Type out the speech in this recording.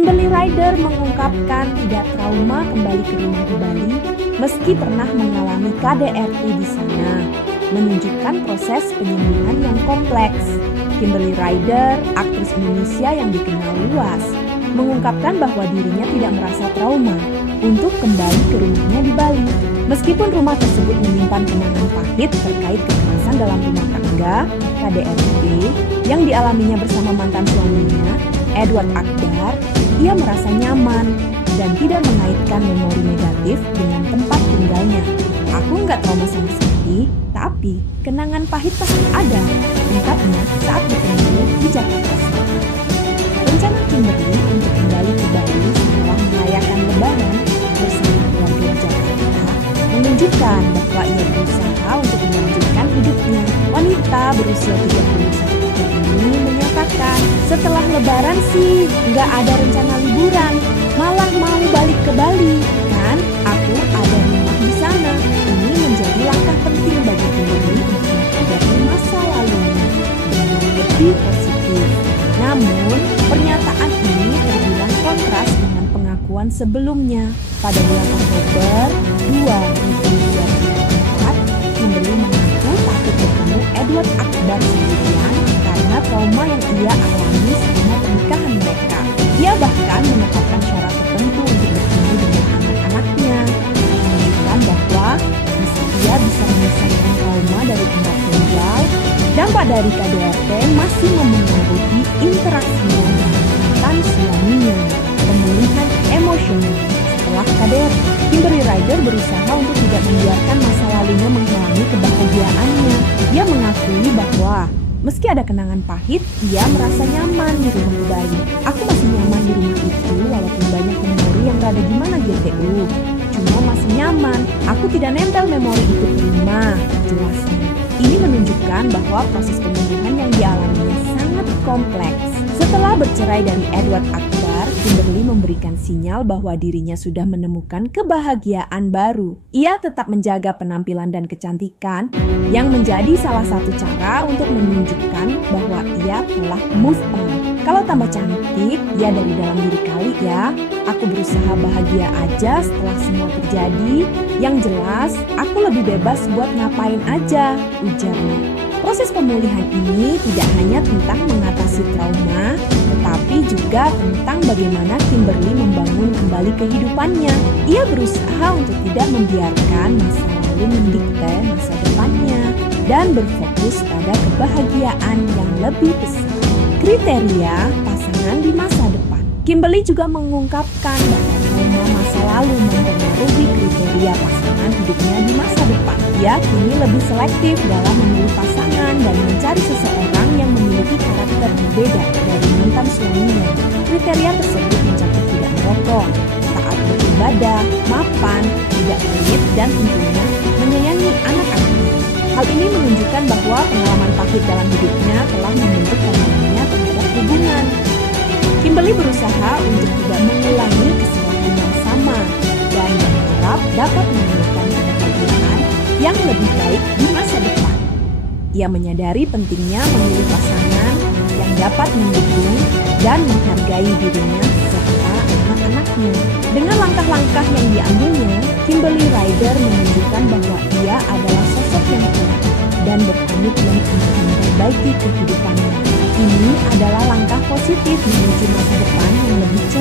Kimberly Ryder mengungkapkan tidak trauma kembali ke rumah di Bali meski pernah mengalami KDRT di sana, menunjukkan proses penyembuhan yang kompleks. Kimberly Ryder, aktris Indonesia yang dikenal luas, mengungkapkan bahwa dirinya tidak merasa trauma untuk kembali ke rumahnya di Bali. Meskipun rumah tersebut menyimpan kenangan pahit terkait kekerasan dalam rumah tangga, KDRT, yang dialaminya bersama mantan suaminya, Edward Akbar, ia merasa nyaman dan tidak mengaitkan memori negatif dengan tempat tinggalnya. Aku nggak trauma sama sekali, tapi kenangan pahit pasti ada, ungkapnya saat bertemu di Jakarta Selatan. Rencana Kimberly untuk kembali ke Bali setelah merayakan Lebaran bersama keluarga di Jakarta menunjukkan bahwa ia berusaha untuk melanjutkan hidupnya. Wanita berusia 31 tahun ini menyatakan, setelah Lebaran sih nggak ada rencana liburan, malah mau balik ke Bali. Kan aku ada rumah di sana. Ini menjadi langkah penting bagi Kimberly untuk menghadapi masa lalunya dengan lebih positif. Namun, pernyataan ini terbilang kontras dengan pengakuan sebelumnya. Pada bulan Oktober 2024, Kimberly mengaku takut bertemu Edward Akbar sendirian karena trauma yang ia alami selama pernikahan mereka. Ia bahkan menetapkan syarat tertentu untuk bertemu dengan anak-anaknya, menunjukkan bahwa meski ia bisa menyelesaikan trauma dari tempat tinggal, dampak dari KDRT masih memengaruhi interaksinya dengan mantan suaminya. Pemulihan emosional setelah KDRT, Kimberly Ryder berusaha untuk tidak membiarkan masa lalunya menghalangi kebahagiaannya. Ia mengakui bahwa meski ada kenangan pahit, ia merasa nyaman di rumah di Bali. Aku masih nyaman di rumah itu walaupun banyak memori yang berada di mana GTU. Cuma masih nyaman, aku tidak nempel memori itu ke rumah, jelasnya. Ini menunjukkan bahwa proses penyembuhan yang dialaminya sangat kompleks. Setelah bercerai dari Edward Akbar, Kimberly memberikan sinyal bahwa dirinya sudah menemukan kebahagiaan baru. Ia tetap menjaga penampilan dan kecantikan yang menjadi salah satu cara untuk menunjukkan bahwa ia telah move on. Kalau tambah cantik, ya dari dalam diri kali ya. Aku berusaha bahagia aja setelah semua terjadi. Yang jelas, aku lebih bebas buat ngapain aja, ujarnya. Proses pemulihan ini tidak hanya tentang mengatasi trauma, tetapi juga tentang bagaimana Kimberly membangun kembali kehidupannya. Ia berusaha untuk tidak membiarkan masa lalu mendikte masa depannya dan berfokus pada kebahagiaan yang lebih besar. Kriteria pasangan di masa depan. Kimberly juga mengungkapkan bahwa trauma masa lalu mempengaruhi kriteria pasangan hidupnya di masa depan. Ia kini lebih selektif dalam memilih pasangan dan mencari seseorang yang memiliki karakter berbeda dari mantan suaminya. Kriteria tersebut mencakup tidak merokok, taat beribadah, mapan, tidak pelit, dan tentunya menyayangi anak-anaknya. Hal ini menunjukkan bahwa pengalaman pahit dalam hidupnya telah membentuk pandangannya terhadap hubungan. Kimberly berusaha untuk tidak mengulangi kesalahan yang sama dan berharap dapat menemukan kebahagiaan yang lebih baik di masa depan. Ia menyadari pentingnya memilih pasangan yang dapat mendukung dan menghargai dirinya serta anak-anaknya. Dengan langkah-langkah yang diambilnya, Kimberly Ryder menunjukkan bahwa ia adalah sosok yang kuat dan berkomitmen untuk memperbaiki kehidupannya. Ini adalah langkah positif menuju masa depan yang lebih cerah.